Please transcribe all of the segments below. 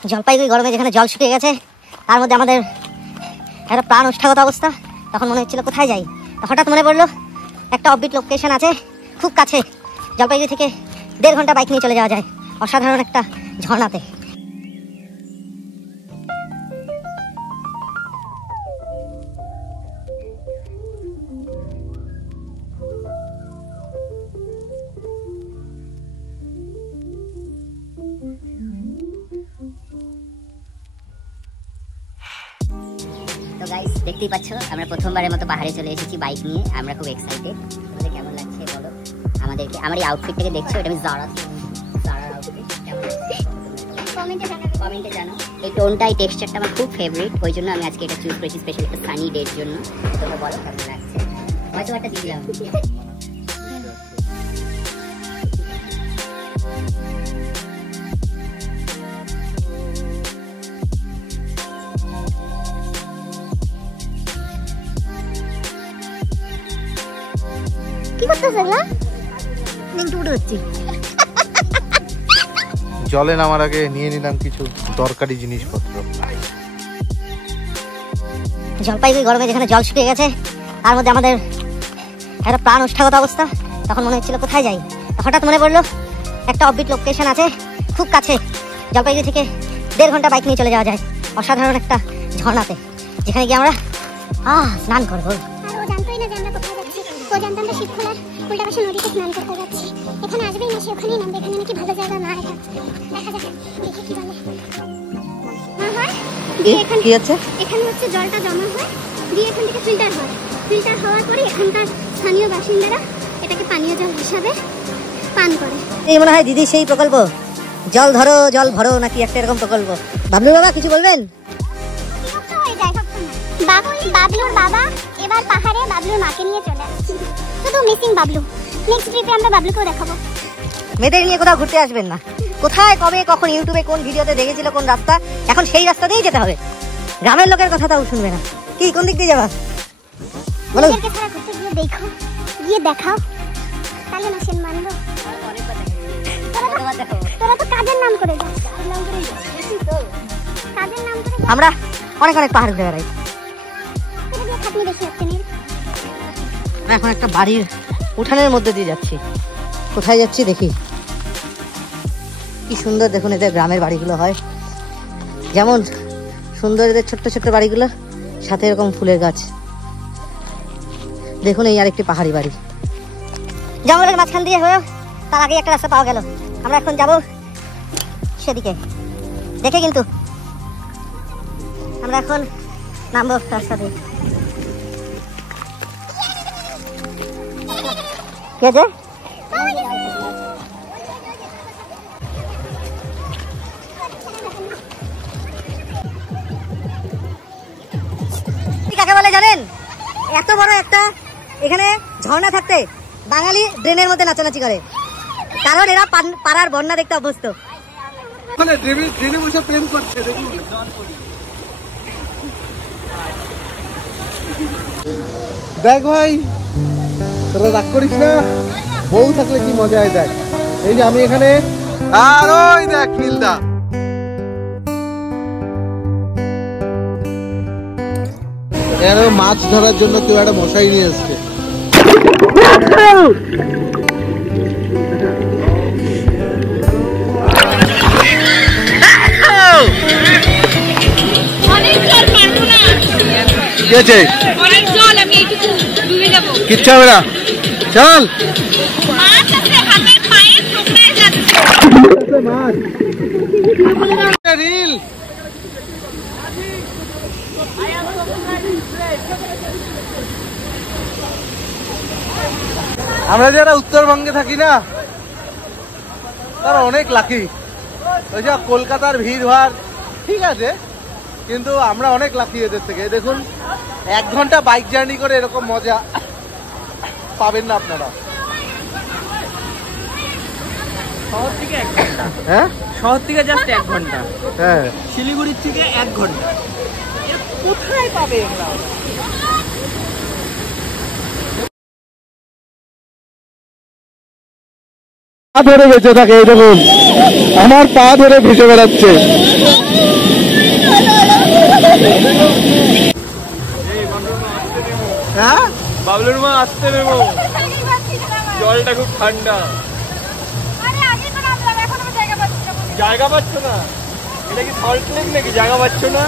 জলপাইগুড়ি গরমে যেখানে জল শুকিয়ে গেছে তার মধ্যে আমাদের একটা প্রাণ ওষ্ঠাগত অবস্থা। তখন মনে হচ্ছিল কোথায় যাই, হঠাৎ মনে পড়লো একটা অফবিট লোকেশন আছে খুব কাছে, জলপাইগুড়ি থেকে 1.5 ঘন্টা বাইক নিয়ে চলে যাওয়া যায় অসাধারণ একটা ঝর্ণাতে। তো গাইস দেখতেই পাচ্ছ আমরা প্রথমবারের মতো পাহাড়ে চলে এসেছি বাইক নিয়ে। আমরা খুব এক্সাইটেড। তোমাদের কেমন লাগছে বলো আমাদেরকে। আমার এই আউটফিটটাকে দেখছো, এটা আমি জারার আউটফিট। কেমন লাগছে কমেন্টে জানো। এই টোনটা এই টেক্সচারটা আমার খুব ফেভারিট, ওই জন্য আমি আজকে এটা চুজ করেছি স্পেশালি একটা সানি ডের জন্য। তোমরা বলো কেমন লাগছে। হয়তো একটা দিলাম কি করতেছ না? নিচে উঠে যাচ্ছি। জলে নামার আগে নিয়ে নিলাম কিছু দরকারি জিনিসপত্র। জলপাইগুড়ি গরমে যেখানে জল শুকিয়ে গেছে তার মধ্যে আমাদের একটা প্রাণ ওষ্ঠাগত অবস্থা। তখন মনে হচ্ছিল কোথায় যাই, হঠাৎ মনে পড়লো একটা অফবিট লোকেশন আছে খুব কাছে, জলপাইগুড়ি থেকে 1.5 ঘন্টা বাইক নিয়ে চলে যাওয়া যায় অসাধারণ একটা ঝর্ণাতে, যেখানে গিয়ে আমরা স্নান করবো। নদীতে স্নান করতে যাচ্ছি। এখানে আসবেই না, সে ওখানেই নামবে। এখানে নাকি ভালো জায়গা না, এটা দেখা যাক, দেখি কি বলে। কি আছে এখানে? হচ্ছে জলটা জমা হয় দিয়ে এখান থেকে ফিল্টার হয়। ফিল্টার হওয়ার পরে এখানকার স্থানীয় বাসিন্দারা এটাকে পানীয় জল হিসাবে পান করে। এই মনে হয় দিদি সেই প্রকল্প জল ধরো জল ভরো নাকি একটা এরকম প্রকল্প। বাবলু বাবা কিছু বলবেন? বাবলুর বাবা এবার পাহাড়ে বাবলুর মাকে নিয়ে চলে আসছে। শুধু মিসিং বাবলু। নেক্সট ট্রিপে আমরা বাবলুকেও দেখাবো। মেয়েদের নিয়ে কোথাও ঘুরতে আসবেন না। কোথায় কবে কখন ইউটিউবে কোন ভিডিওতে দেখেছিল কোন রাস্তা, এখন সেই রাস্তা দিয়েই যেতে হবে। গ্রামের লোকের কথা তাও শুনবে না। কি কোন দিক দিয়ে যাবা বলো? দেখো গিয়ে দেখাও, তাহলে না সেন মানবো। তোরা তো কাজের নাম করে যাস, কাজের নাম করে। আমরা অনেক অনেক পাহাড় ঘুরে বেড়াই। এখন একটা বাড়ির উঠানের মধ্যে দিয়ে যাচ্ছি। কোথায় যাচ্ছি দেখি। কি সুন্দর দেখুন এদের গ্রামের বাড়িগুলো হয়, যেমন সুন্দর এদের ছোট্ট ছোট্ট বাড়িগুলো, সাথে এরকম ফুলের গাছ। দেখুন এই আরেকটি পাহাড়ি বাড়ি। জঙ্গলের মাঝখান দিয়ে হয়ে তার আগে একটা রাস্তা পাওয়া গেল। আমরা এখন যাব সেদিকে দেখে, কিন্তু আমরা এখন নামবো রাস্তা দিয়ে। কে যে কাকে বলে জানেন? এত বড় একটা এখানে ঝর্ণা থাকতে বাঙালি ড্রেনের মধ্যে নাচানাচি করে, কারণ এরা পাড়ার বন্যা দেখতে অভ্যস্ত। দেখ ভাই, তোরা রাগ করিস না, বউ থাকলে কি মজা হয়। দেখ এই যে আমি এখানে, আর ওই দেখ নীলদা। মাছ ধরার জন্য কেউ একটা মশাই নিয়ে এসছে। কিচ্ছু হবে না, চল। আমরা যারা উত্তরবঙ্গে থাকি না, তারা অনেক লাকি। ওই যে কলকাতার ভিড় ভাড় ঠিক আছে, কিন্তু আমরা অনেক লাকি এদের থেকে। দেখুন 1 ঘন্টা বাইক জার্নি করে এরকম মজা পাবেন না আপনারা। শহর থেকে 1 ঘন্টা, হ্যাঁ শহর থেকে জাস্ট 1 ঘন্টা, হ্যাঁ শিলিগুড়ির থেকে 1 ঘন্টা। কোথায় পাবে এগুলা? ধরে বেঁচে থাকে, এই দেখুন আমার পা ধরে ভেসে বেড়াচ্ছে। হ্যাঁ বাবলুর মা আসতে নেবো, জলটা খুব ঠান্ডা। জায়গা পাচ্ছ না? এটা কি সল্ট লেক নাকি? জায়গা পাচ্ছ না?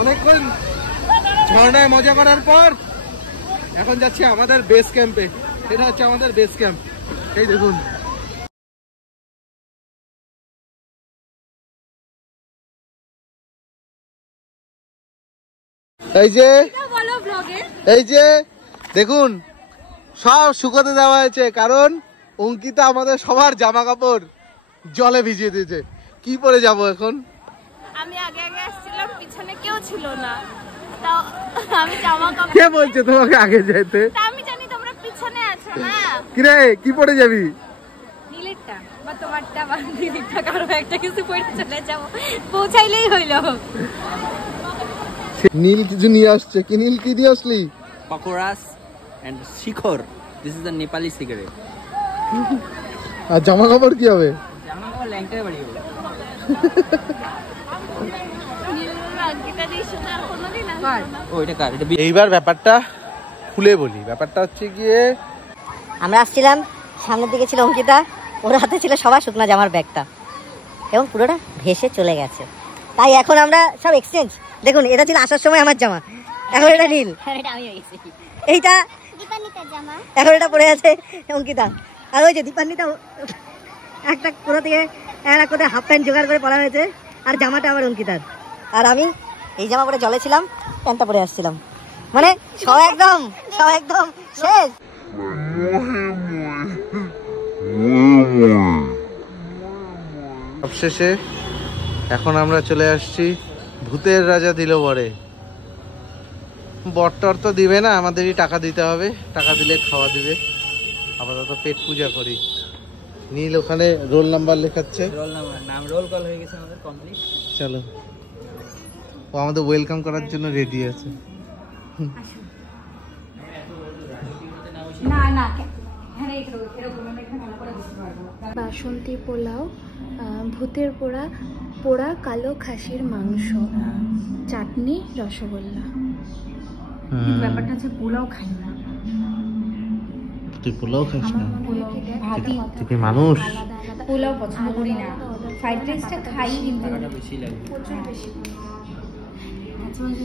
অনেকক্ষণ ঝর্ণায় মজা করার পর এখন যাচ্ছি আমাদের বেস ক্যাম্পে। এটা হচ্ছে আমাদের বেস ক্যাম্প, এই দেখুন। এই যে দেখুন সব শুকোতে দেওয়া হয়েছে, কারণ অঙ্কিতা আমাদের সবার জামা কাপড় জলে ভিজিয়ে দিয়েছে। কি পরে যাব এখন? আমি আগে আগে আসছিলাম, পিছনে কেউ ছিল না, তাও আমি জামা কাপড়। কে বলছে তোমাকে আগে যেতে? আমি জানি তোমরা পিছনে আছো না। কিরে কি পরে যাবি? নীলেরটা বা তোমারটা বা নীলেরটা, কারো একটা কিছু পরে চলে যাব, পৌঁছাইলেই হইলো। নীল কিছু নিয়ে আসছে। কি নীল, কি দিয়ে আসলি? Pakoras and Shikhar. This is the Nepali cigarette. আর জামা কাপড় কি হবে? জামা কাপড় ল্যাংটায় বাড়ি হবে। এইবার ব্যাপারটা খুলে বলি। ব্যাপারটা হচ্ছে গিয়ে আমরা আসছিলাম, সামনের দিকে ছিল অঙ্কিতা, ওর হাতে ছিল সবার শুকনা জামার ব্যাগটা এবং পুরোটা ভেসে চলে গেছে। তাই এখন আমরা সব এক্সচেঞ্জ। দেখুন এটা ছিল আসার সময় আমার জামা, এখন এটা নীল, এইটা এখন এটা পড়ে আছে অঙ্কিতা। আর ওই যে দীপান্বিতা একটা কোথা থেকে একটা কোথায় হাফ প্যান্ট জোগাড় করে পরা হয়েছে, আর জামাটা আবার অঙ্কিতার। আর আমি এই জামা পরে জলে ছিলাম, প্যান্টটা পরে আসছিলাম, মানে সব একদম শেষ। সবশেষে এখন আমরা চলে আসছি ভূতের রাজা দিল বরে। বরটর তো দিবে না, আমাদেরই টাকা দিতে হবে, টাকা দিলে খাওয়া দিবে। আপাতত পেট পূজা করি। নীল ওখানে রোল নাম্বার লেখাচ্ছে। রোল নাম্বার নাম রোল কল হয়ে গেছে আমাদের কমপ্লিট। চলো, ও আমাদের ওয়েলকাম করার জন্য রেডি আছে। বাসন্তী পোলাও, ভূতের পোড়া কালো খাসির মাংস, চাটনি, রসগোল্লা। ব্যাপারটা হচ্ছে পোলাও খাই না। তুই পোলাও খাস না? তুই কি মানুষ? পোলাও পছন্দ করি না, ফ্রাইড রাইসটা খাই কিন্তু বেশি লাগে, প্রচুর বেশি।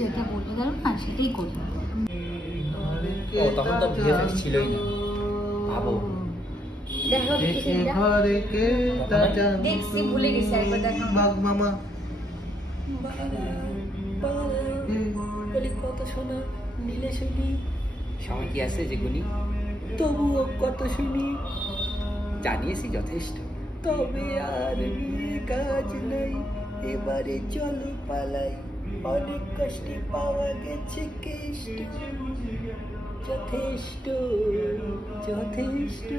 যেটা বলতে গেল না সেটাই করি। তখন তো ভিএফএক্স ছিলই না। আবো দেখছি, ভুলে গেছি, একবার দেখো। মামা কত শোনা নীলে শুনি, সময় কি আছে যেগুলি তবুও কত শুনি, জানিয়েছি যথেষ্ট। তবে আর কাজ নাই, এবারে চলো পালাই, অনেক কষ্টে পাওয়া গেছে কেষ্ট, যথেষ্ট যথেষ্ট।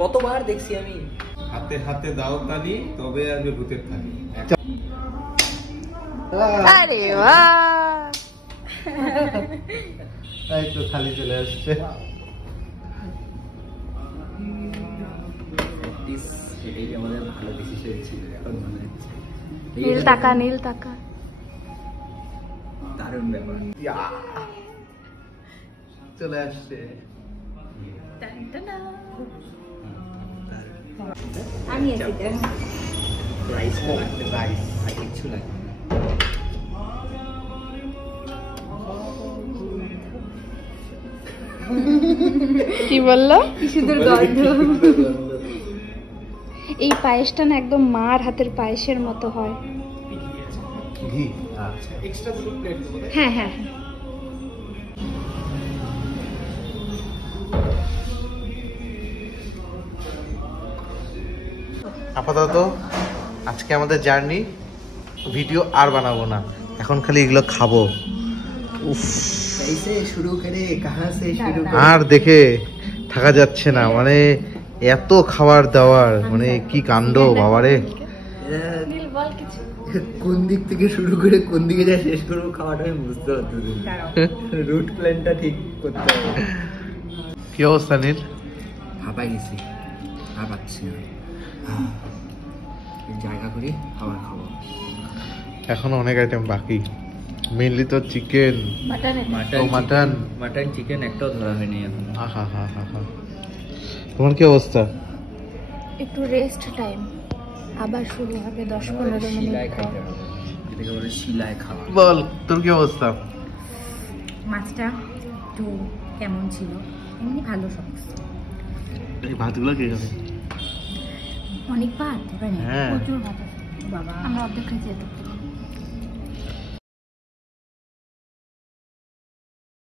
কতবার দেখছি আমি। হাতে হাতে দাও তালি, তবে আসবে ভূতের থালি। আরে বাহ, তাই তো থালি চলে আসছে। এটাই আমাদের ভালো ডিসিশন ছিল, এখন মনে হচ্ছে নীল টাকা দারুণ ব্যাপার। চলে আসছে। আমি রাইস লাগবে, রাইস আর কিছু লাগবে। কি বললো? কি সুন্দর গন্ধ। এই পায়েসটা না একদম মার হাতের পায়েসের মতো হয়। ঘি, আচ্ছা এক্সট্রা দুটো প্লেট দেবো। হ্যাঁ হ্যাঁ, আপাতত আজকে আমাদের জার্নি ভিডিও আর বানাবো না, এখন খালি এগুলো খাবো। উফ, আর দেখে থাকা যাচ্ছে না, মানে এত খাবার দাবার, মানে কি কাণ্ড বাবারে। কোন দিক থেকে শুরু করে কোন দিকে যা শেষ করবো খাওয়াটা আমি বুঝতে পারতেছি। রুট প্ল্যানটা ঠিক করতে হবে। কি অবস্থা নীল? হাঁপাই গেছি, আর পাচ্ছি না। জায়গা করে খাবার খাবো। এখনো অনেক আইটেম বাকি, মেনলি তো চিকেন, মাটন, মাটন চিকেন একটাও ধরা হয়নি এখন। আহা হা হা হা। তোমার কি অবস্থা? একটু রেস্ট টাইম, আবার শুরু হবে 10-15 শিলায় মিনিট খাইতে হবে, যেটাকে বলে শিলায় খাওয়া। বল তোর কি অবস্থা? মাছটা একটু কেমন ছিল, এমনি ভালো সব। এই ভাতগুলো কে খাবে? অনেক ভাত, হ্যাঁ। প্রচুর ভাত আছে বাবা, আমরা অর্ধেক খেয়েছি।